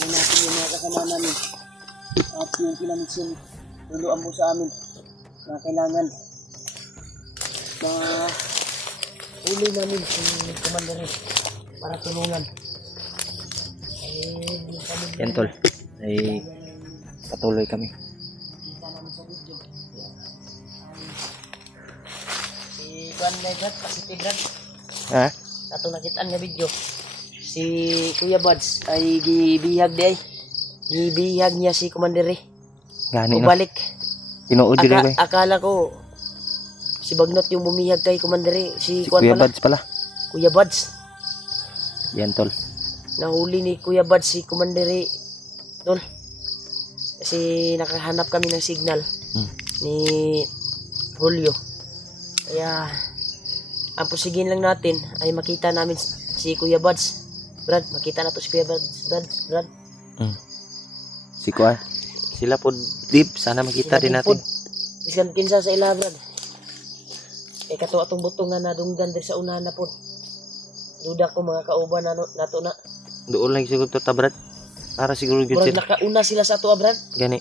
Hindi natin yung mga kasama namin. At yung pinamisin, tuluan po sa amin na kailangan huli namin yung komandante para tulungan. Yan tol, ay patuloy kami. Si Juan Negrat, si Tigran. Ha? Ato nakitaan nga video. Si Kuya Buds ay gibihag di ay. Gibihag niya si komandante. Gani no. Balik. Tinuod dire kay. Akala ko si Bagnot yung bumihag kay komandante. Si Kuya Buds pala. Kuya Buds. Yan tol. Nahuli ni Kuya Buds si komandante. Tol. Kasi nakahanap kami ng signal ni Julio. Kaya ang pusigin lang natin ay makita namin si Kuya Buds. Brad, makita na to si Kuya Buds. Brad. Si Kuya. Sila po deep, sana makita din natin. Isang kinsa sa ila, Brad. Kay kato atong butong nga nadunggan din sa unahan na po. Duda ko mga kauban na nato na. Doon lang siguro to ta, Brad. Para siguro gud sila. Nakauna sila sa ato, Brad. Gani.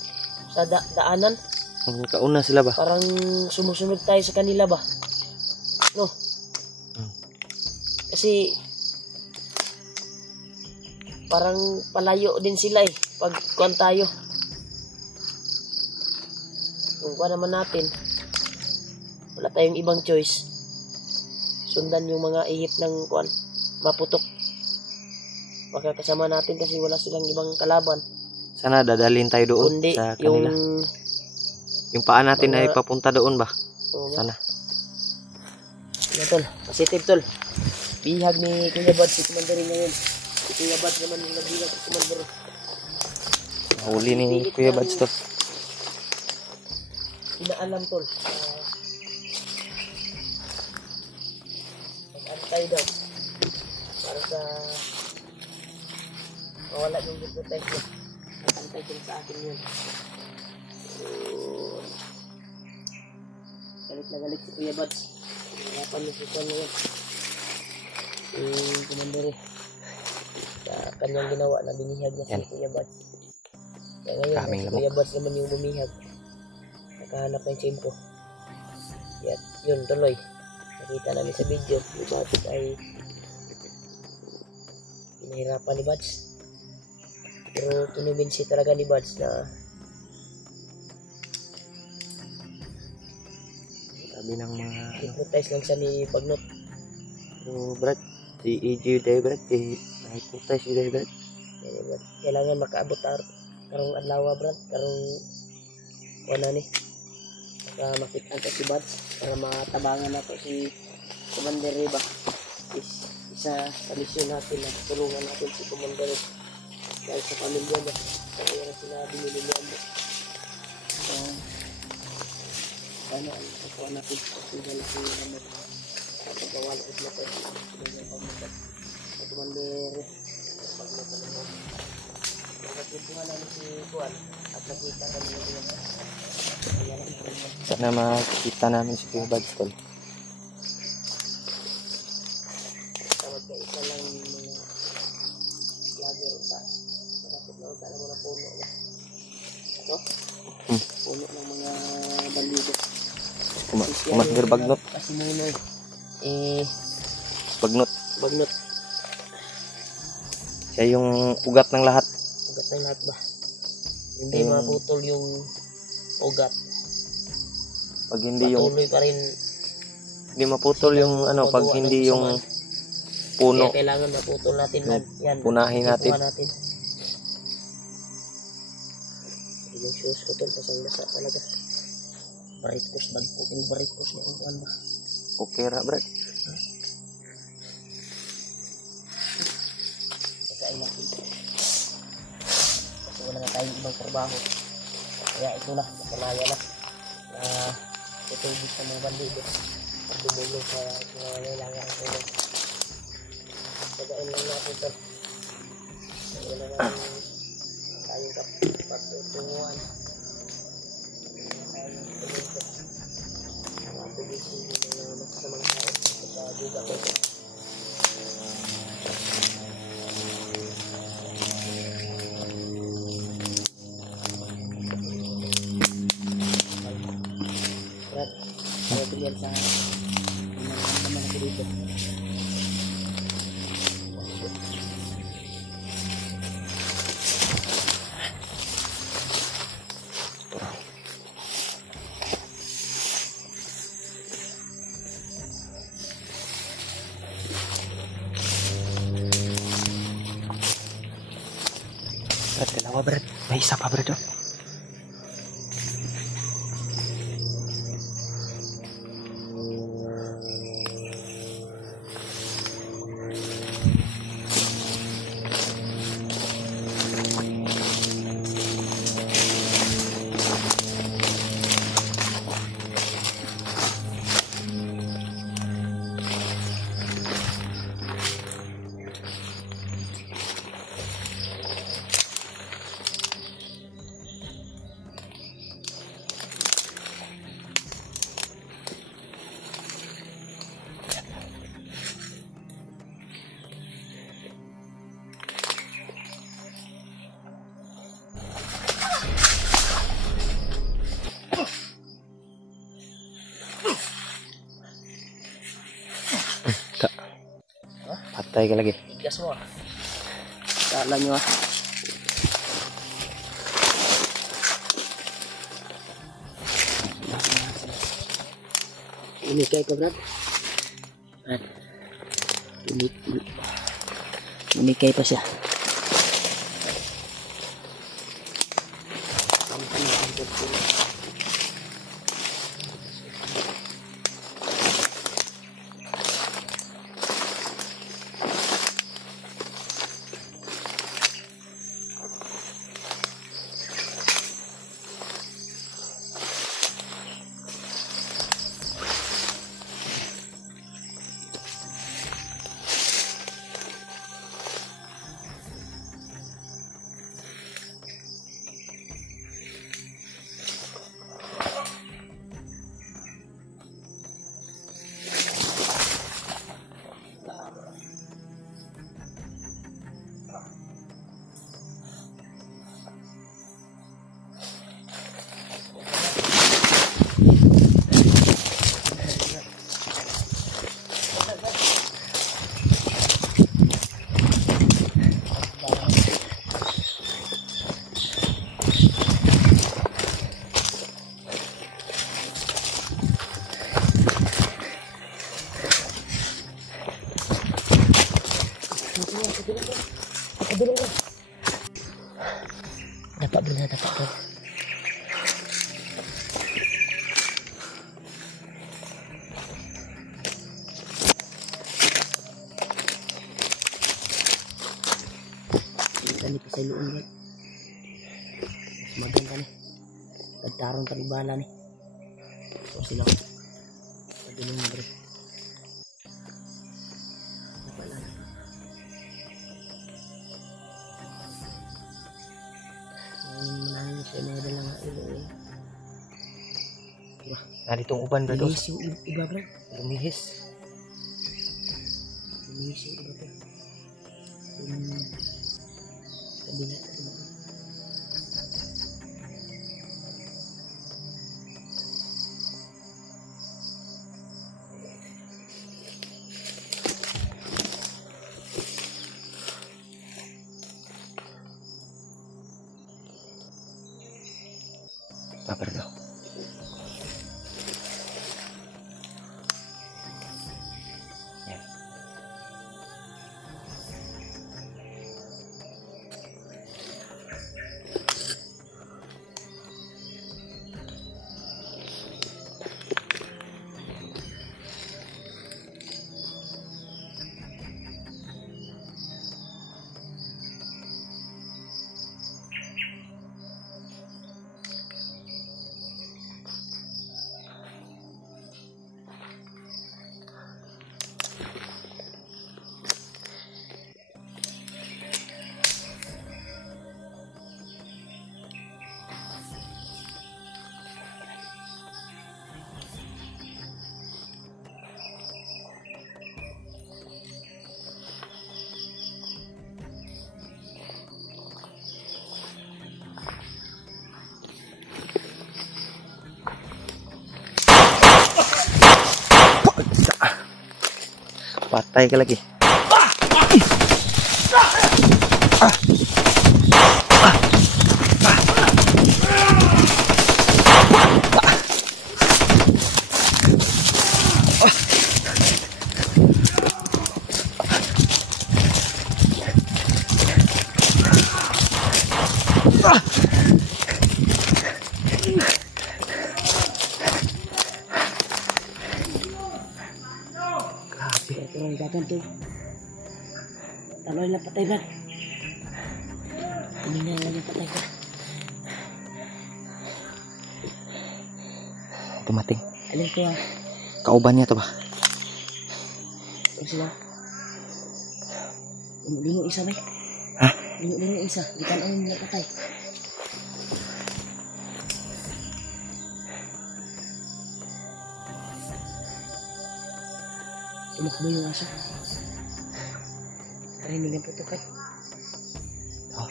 Sa daanan. Nakauna sila ba? Parang sumusunod tayo sa kanila ba? No. Kasi parang palayo din sila eh pag kuan tayo. Kung kuan naman natin, wala tayong ibang choice. Sundan yung mga ihip ng kuan, maputok. Makakasama natin kasi wala silang ibang kalaban. Sana dadalhin tayo doon. Kundi sa kanila. Yung paa natin ay papunta doon ba? Sana. Yan tol, positive tol. Bihag ni Kuya Buds si komandante ngayon. Si Kuya Buds naman yung nagbihag si komandante. Huli ni Kuya Buds to. Inaalam tol. Mag-antay daw. Para sa mawala yung deprotect niya. Mag-antay din sa akin yun. Galit na galit si Kuya Buds. Harapan niya si Kuya ngayon. Yung komandante sa kanyang ginawa na binihag niya si Kuya Buds. Kaya ngayon, si Kuya Buds naman yung bumihag. Nakahanap ng chimpo. Yan, yun tuloy. Nakita namin sa video, si Buds ay pinahirapan ni Buds. Pero kinubinsi talaga ni Buds na sabi ng mga hypnotize lang siya ni Bagnot. So, Brad, si EJ tayo, Brad, hypnotize yun tayo, Brad. Kailangan makaabot karong adlaw, Brad, karong wala ni makita ka si Buds para matabangan nato si Commander Riba. Isa sa misyon natin na tulungan natin si Commander dahil sa pamilya niya. Kaya na sinabi ni Lilian mo. Sana ang kakuha natin kasi dahil si Ramad at pagkawala at na tayo sa pagkakas sa Commander pagkakas. Nagkakituhan namin si Juan at nakita kami na din. Sana makikita namin si Kuya Buds tol. Tawag ka isa lang yung mga vlogger ba? Malapit na uta na mga puno ba? Ito? Puno ng mga baligo. Commander Bagnot. Kasi muna Bagnot. Siya yung ugat ng lahat. Ugat ng lahat ba? Hindi maputol yung ugat. Pag hindi yung patuloy pa rin. Hindi maputol yung ano pag hindi yung puno. Kaya kailangan maputol natin yan. Punahin natin. Yung shoes ko tol pasang lasa talaga. Barikos bagpo yung barikos na kung ano. Okay ra, Brad. Sakain natin. Kasi wala na tayong ibang trabaho. Kaya ito na, nakalaya na. Tutubig sa mga bandido. Dumulong sa mga nailangan ng tulong. Sagain lang natin ito. Wala na tayong patutunguan. Tayong tumulong. Mga tubisin ng mga masamang tao. Sa duga ko ito. sa naman ako dito. Brad, dalawa Brad. May isa pa Brad oh. Patay ka lagi. Igas mo ah. Kala nyo ah. Unikay ko Brad. Brad. Unikay pa siya. Dapat benar dapat bro. Ini pasay luon bro. Maganda nih. Tagtarong kanibala nih. So sila. Pagdulong na bro. Naritong uban Brad oh. Lumihis yung iba bro. Lumihis. Lumihis yung iba bro. Yung kabila. Apa Brad oh. Patay ka lagi. Ito lang dapat tuh. Taloy na patay ba? Hindi na lang patay ba? Dumating. Alin ko ah. Kauban niya to ba? Ito sila. Lino isa ba? Ha? Lino isa. Ikan ang nila patay. Tumakbo yung aso. Karinig ang putukan. Oh.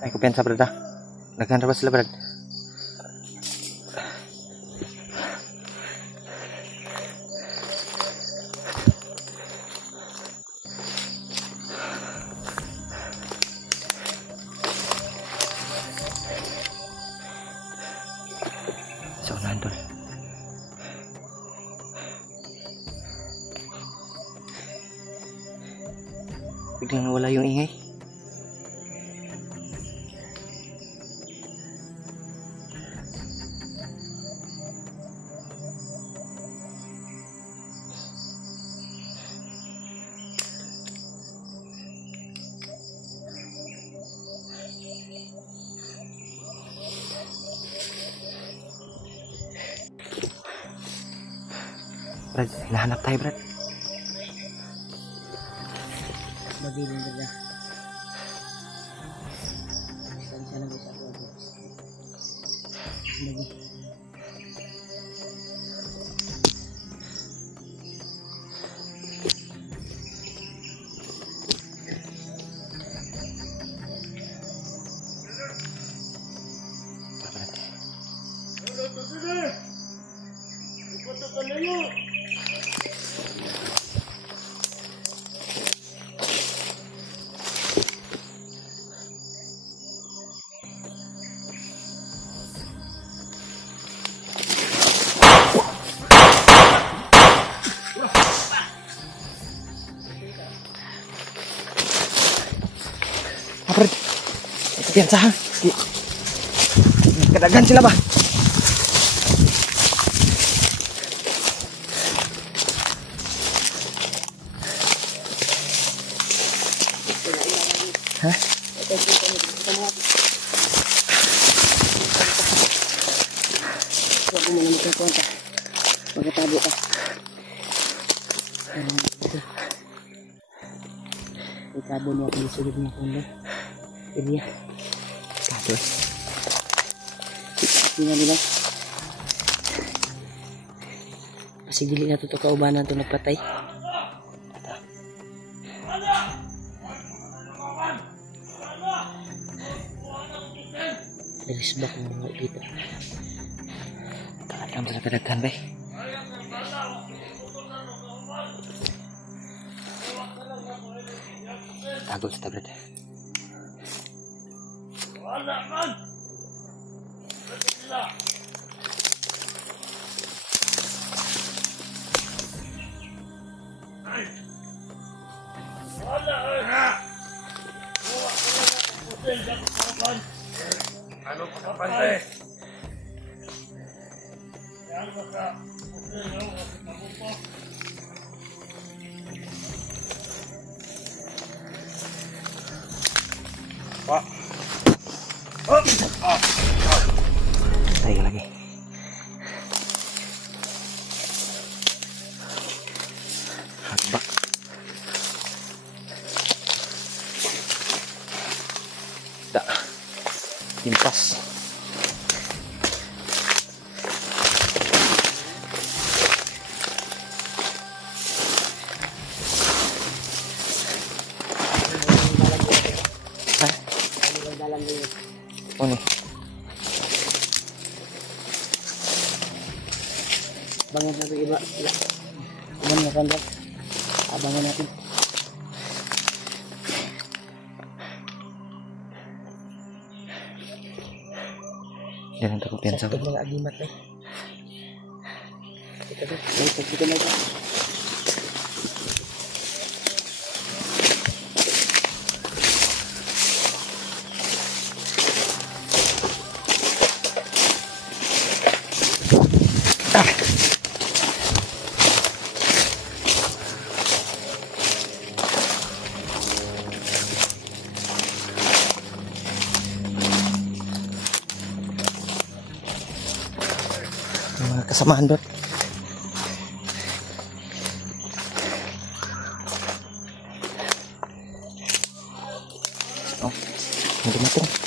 Ay, kumpiyansa brad ah. Naghanap ba sila brad? So, nandun. Biglang nawala yung ingay. Brad, hinahanap tayo brad. Mabiling nila. Distansya lang isa ko. Lagi. Brad, kumpiyansa ha. Kadagan sila ba? Hah? Huwag mo naman ito kwenta. Magkatabo ka. Itabo mo ako yung sulod ng kondo. Iliya. Kado. Hindi na nila. Kasi dili na ito kaubanan ito nagpatay. Dalis ba kung mga dito? Takam sa kadaghan bay. Tago sa brad. Ano pa kapante? Pak. Tayo lagi. Hagbak. Da. Impas. O ni. Abangan natin iba. Kuman na sandal. Abangan natin. Yan ang kumpiyansa ko. Sakto mga agimat eh. Ito ba? Ito na ito. Mga kasamahan bro. Oh, hindi natin.